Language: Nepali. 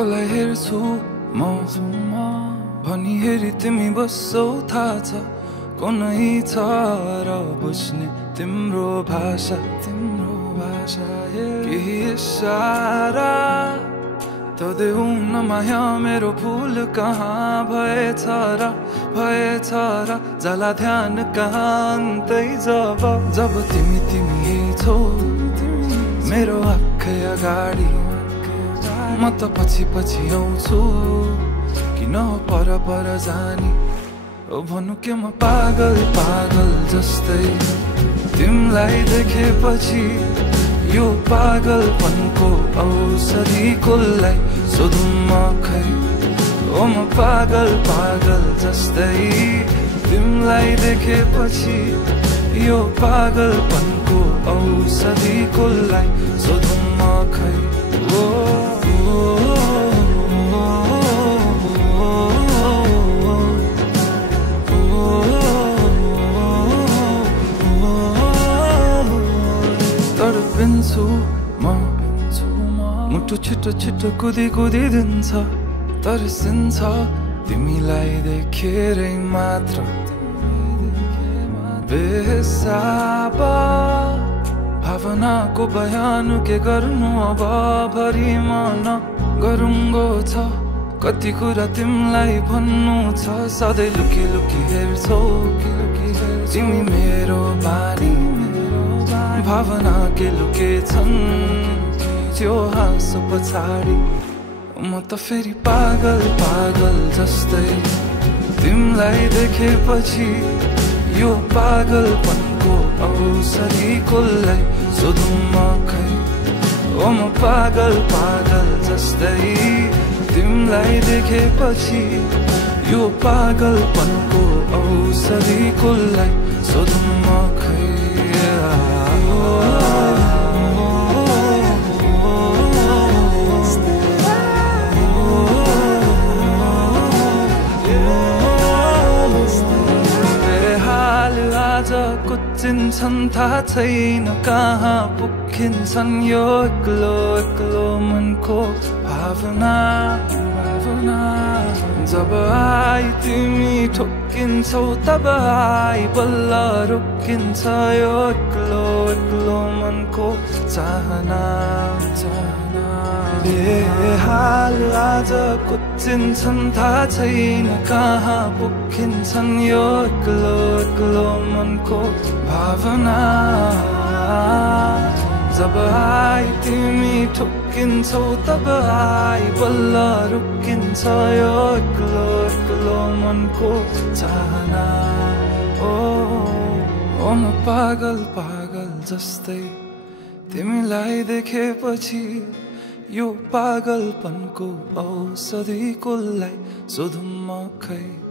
कसलाई हेर्छु म भनी हेरी तिमी बस्छौ थाहा छ को नै छ र बुझ्ने तिम्रो भाषा केही इशारा त देऊ न माया मेरो फुल कहाँ भएछ र जाला ध्यान कहाँ अन्तै जब तिमी छौ मेरो आँखै अगाडि म त पछि आउँछु किन पर जानी ओ भन्नु के म पागल जस्तै तिमीलाई देखेपछि यो पागलपनको औषधि कसलाई सोधौँ म खै ओ म पागल जस्तै तिमीलाई देखेपछि यो पागलपनको औषधि कसलाई सोधौँ म खै ओ तडपिन्छु म मुटु छिटो कुदी दिन्छ तर्सिन्छ तिमीलाई देखेरै मात्र बेहिसाब भावनाको बयान के गर्नु अब भरि मन गरुङ्गो छ कति कुरा तिमीलाई भन्नु छ सधैँ लुकी हेर्छौ तिमी मेरो बानी भावना के लुके छन् त्यो हाँसो पछाडि म त फेरि पागल जस्तै तिमीलाई देखेपछि यो पागलपनको औषधि कसलाई सोधौँ म खै ओ म पागल जस्तै तिमीलाई देखेपछि यो पागलपनको औषधि कसलाई सोधौँ म खै आज कुचिन्छन् थाहा छैन कहाँ पुगिन्छन् यो एक्लो मनको भावना जब आई तिमी ठोकिन्छौ तब आई बल्ल रोकिन्छ यो एक्लो मनको चाहना बेहाल आज कुचिन्छन् थाहा छैन कहाँ पुगिन्छन् यो एक्लो मनको भावना जब आई तिमी ठोकिन्छौ तब आई बल्ल रोकिन्छ यो एक्लो मनको चाहना ओ म पागल जस्तै तिमीलाई देखेपछि यो पागलपनको औषधि कसलाई सोधौँ म खै